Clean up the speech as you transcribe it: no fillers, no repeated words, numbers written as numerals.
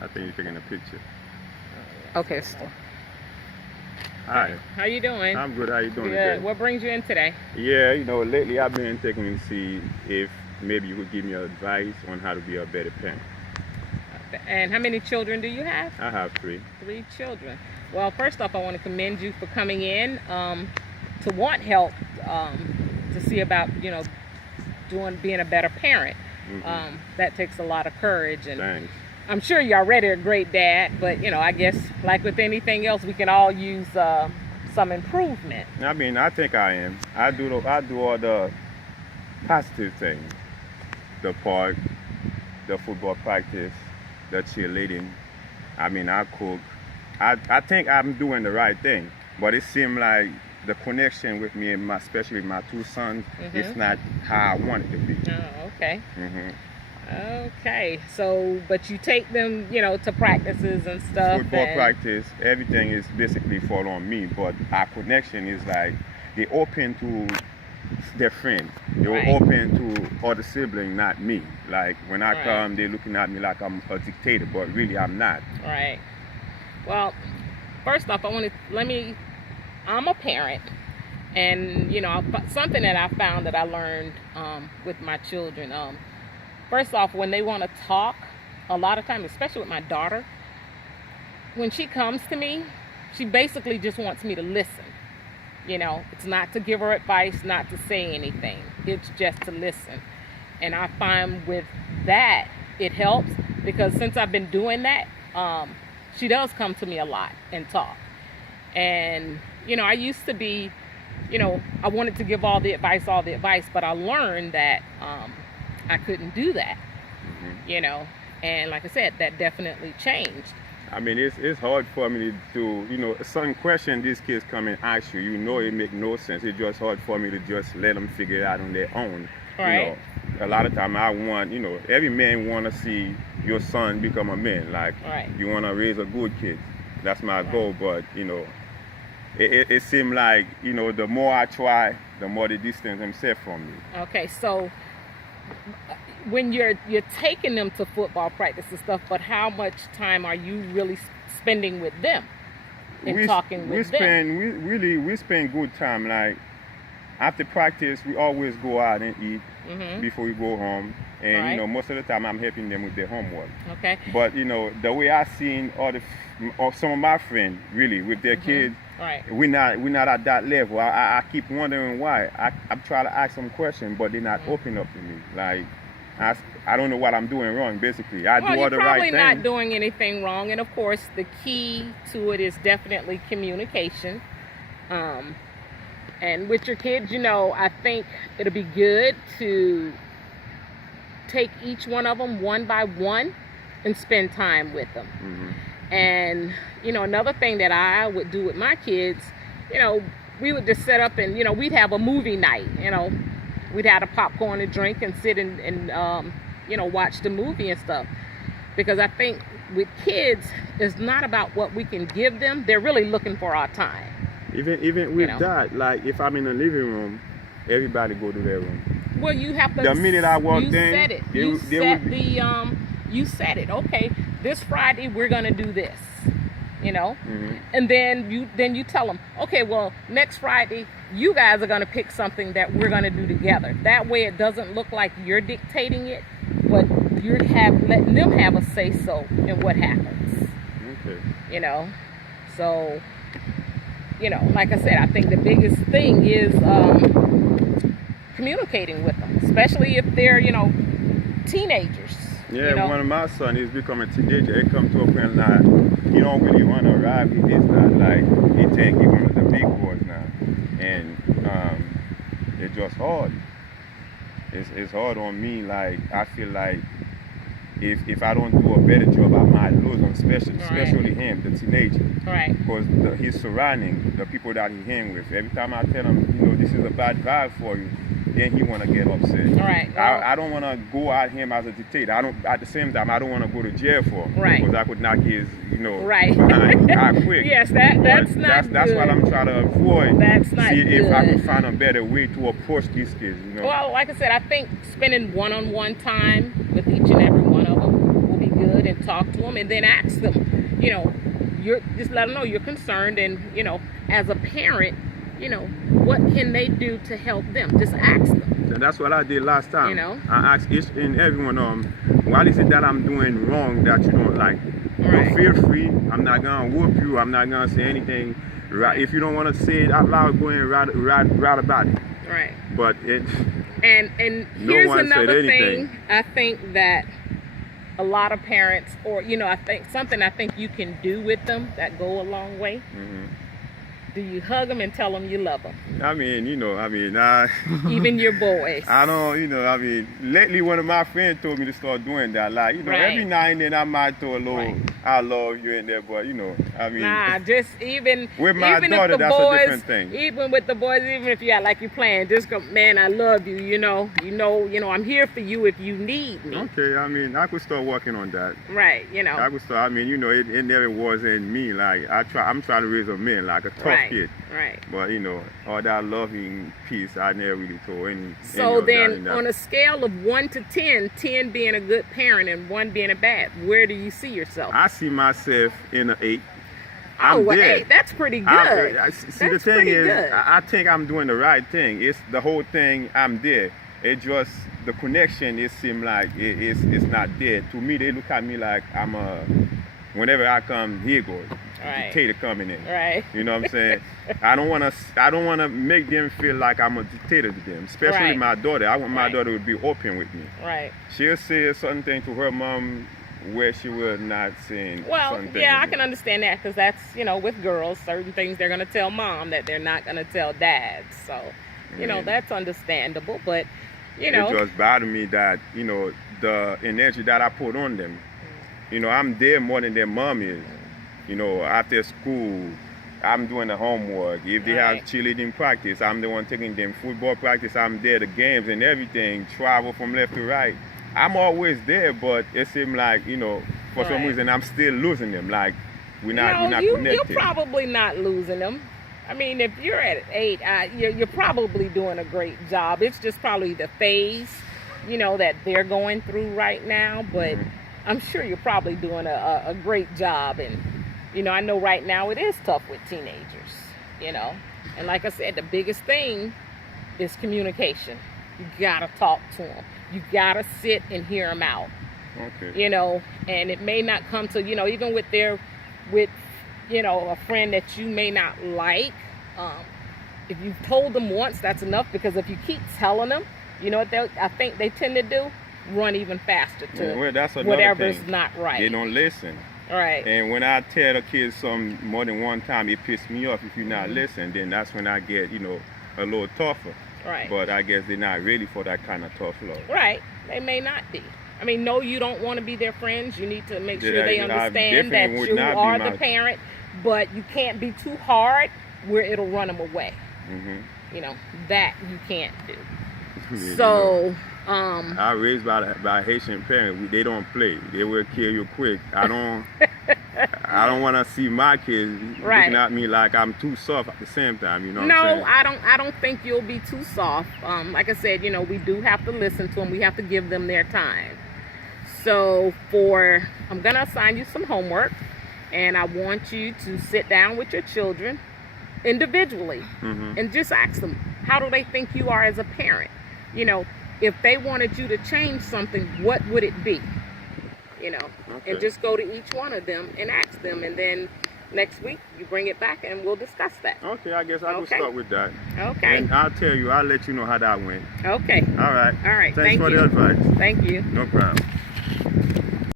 I think you're taking a picture. Okay. So, Hi, how you doing? I'm good. How you doing Good. today? What brings you in today? Yeah, lately I've been taking to see if maybe you could give me advice on how to be a better parent. And how many children do you have? I have three. 3 children. Well, first off, I want to commend you for coming in to want help to see about being a better parent. That takes a lot of courage, and Thanks. I'm sure you're already a great dad. But I guess like with anything else, we can all use some improvement. I mean, I think I am. I do all the positive things, the park, the football practice, the cheerleading. I mean, I cook. I think I'm doing the right thing, but it seems like the connection with me and especially my two sons, it's not how I want it to be. Oh, okay. hmm Okay. So, but you take them, to practices and stuff. Football practice, everything is basically fall on me, but our connection is like they open to their friends. They were Right. open to other siblings, not me. Like when I Right. come, they're looking at me like I'm a dictator, but really I'm not. Right. Well, first off, I'm a parent, and something that I found that I learned with my children. First off, when they want to talk, a lot of times, especially with my daughter, when she comes to me, she basically just wants me to listen. It's not to give her advice, not to say anything. It's just to listen. And I find with that, it helps because since I've been doing that, she does come to me a lot and talk. And, I used to be, I wanted to give all the advice, but I learned that I couldn't do that, and like I said, that definitely changed. I mean, it's hard for me to a certain question these kids come and ask you, it make no sense. It's just hard for me to just let them figure it out on their own. Right. A lot of time I want, every man want to see your son become a man. Like, Right. you want to raise a good kid. That's my goal, but, it seems like, the more I try, the more they distance themselves from me. Okay, so when you're taking them to football practice and stuff, but how much time are you really spending with them and talking with them? We spend good time. Like after practice, we always go out and eat before we go home. And Right. most of the time, I'm helping them with their homework. Okay. But the way I seen or some of my friends really with their kids, Right. we're not at that level. I keep wondering why. I'm trying to ask them questions, but they're not open up to me. Like I don't know what I'm doing wrong. Basically, I do all You're the probably right not things. doing anything wrong, and of course, the key to it is definitely communication. And with your kids, I think it'll be good to take each one of them one by one and spend time with them. And another thing that I would do with my kids, we would just set up and we'd have a movie night. We'd have a popcorn and drink and sit and watch the movie and stuff. Because I think with kids, it's not about what we can give them. They're really looking for our time. Even with know. that, like if I'm in the living room, everybody go to their room. Well, you have to. The minute I walked you in, said it. they You would- they set would- the You said it. Okay, this Friday we're gonna do this. And then you tell them, okay, well next Friday you guys are gonna pick something that we're gonna do together. That way it doesn't look like you're dictating it, but you're letting them have a say so in what happens. Okay. So like I said, I think the biggest thing is communicating with them, especially if they're teenagers. Yeah, one of my sons is becoming a teenager. He come to a point now, he don't really want to ride with his now. Like, he think he one of the big boys now. And it's just hard. It's hard on me. Like, I feel like if I don't do a better job, I might lose him, especially him, the teenager. Right. Because his surrounding, the people that he hang with, every time I tell him, this is a bad vibe for you, then he want to get upset. Right. Well, I don't want to go at him as a dictator. At the same time, I don't want to go to jail for him. Right. Because I could knock his, Right. behind quick. Yes, that's But not that's good. what I'm trying to avoid. That's not See if I good. can find a better way to approach these kids. Well, like I said, I think spending one-on-one time with each and every one of them will be good, and talk to them, and then ask them, you're just let them know you're concerned, and as a parent, what can they do to help them? Just ask them. And that's what I did last time. You know? I asked each and everyone, what is it that I'm doing wrong that you don't like? Right. Don't feel free. I'm not gonna whoop you. I'm not gonna say anything. Right? If you don't want to say it out loud, go and write about it. Right. But and no here's one said another anything. thing. I think that a lot of parents, or I think you can do with them that go a long way. Mhm. Do you hug them and tell them you love them? I mean, Even your boys. I don't, lately one of my friends told me to start doing that. Like, Right. every now and then I might throw a little, Right. I love you in there, but, Nah, just even with my even daughter, if the that's a boys, different thing. even with the boys, even if you act like you're playing, just go, man, I love you. I'm here for you if you need me. Okay, I could start working on that. Right, I could start, it never wasn't me. Like, I'm trying to raise a man, like a tough right, kid. right. But, all that loving piece, I never really told any So of that in then, that. on a scale of 1 to 10, 10 being a good parent and 1 being a bad, where do you see yourself? I see myself in an 8. Oh, well, there. 8, that's pretty good. See, the That's thing pretty is, good. I think I'm doing the right thing. It's the whole thing, I'm there. It just, the connection, it seems like it's not there. To me, they look at me like I'm whenever I come, here goes. Right. Dictator coming in. Right. You know what I'm saying? I don't wanna make them feel like I'm a dictator to them. Especially Right. my daughter. I want my Right. daughter to be open with me. Right. She'll say certain thing to her mom where she was not saying Well, certain things. yeah, I can understand that, because that's, with girls, certain things they're going to tell mom that they're not going to tell dad. So, Yeah. that's understandable. But, It just bothered me that, the energy that I put on them. I'm there more than their mom is. After school, I'm doing the homework. If they Right. have cheerleading practice, I'm the one taking them football practice. I'm there, the games and everything, travel from left to right. I'm always there, but it seems like, for some Right. reason, I'm still losing them. Like, we're not you're connected. probably not losing them. I mean, if you're at 8, you're probably doing a great job. It's just probably the phase, that they're going through right now. But I'm sure you're probably doing a great job. And, I know right now it is tough with teenagers, And like I said, the biggest thing is communication. You got to talk to them. You got to sit and hear them out. Okay. And it may not come to, even with a friend that you may not like, if you've told them once, that's enough, because if you keep telling them, what I think they tend to do? Run even faster to Well, that's another whatever's thing. not right. They don't listen. Right. And when I tell the kids something more than one time, it pisses me off. If you're not listening, then that's when I get, a little tougher. Right. But I guess they're not ready for that kind of tough love. Right. They may not be. I mean, no, you don't want to be their friends. You need to make sure they I understand that definitely would you not be are my- the parent, but you can't be too hard where it'll run them away. Mhm. That you can't do. You So, know, I raised by Haitian parents. They don't play. They will kill you quick. I don't want to see my kids Right. looking at me like I'm too soft at the same time. You know what no, I'm saying? I don't think you'll be too soft. Like I said, we do have to listen to them. We have to give them their time. So I'm gonna assign you some homework, and I want you to sit down with your children individually and just ask them, how do they think you are as a parent? If they wanted you to change something, what would it be? And Okay. just go to each one of them and ask them, and then next week you bring it back and we'll discuss that. Okay, I guess I can Okay. start with that. Okay. And I'll tell you, I'll let you know how that went. Okay. All right. All right. Thanks Thank for you. the advice. Thank you. No problem.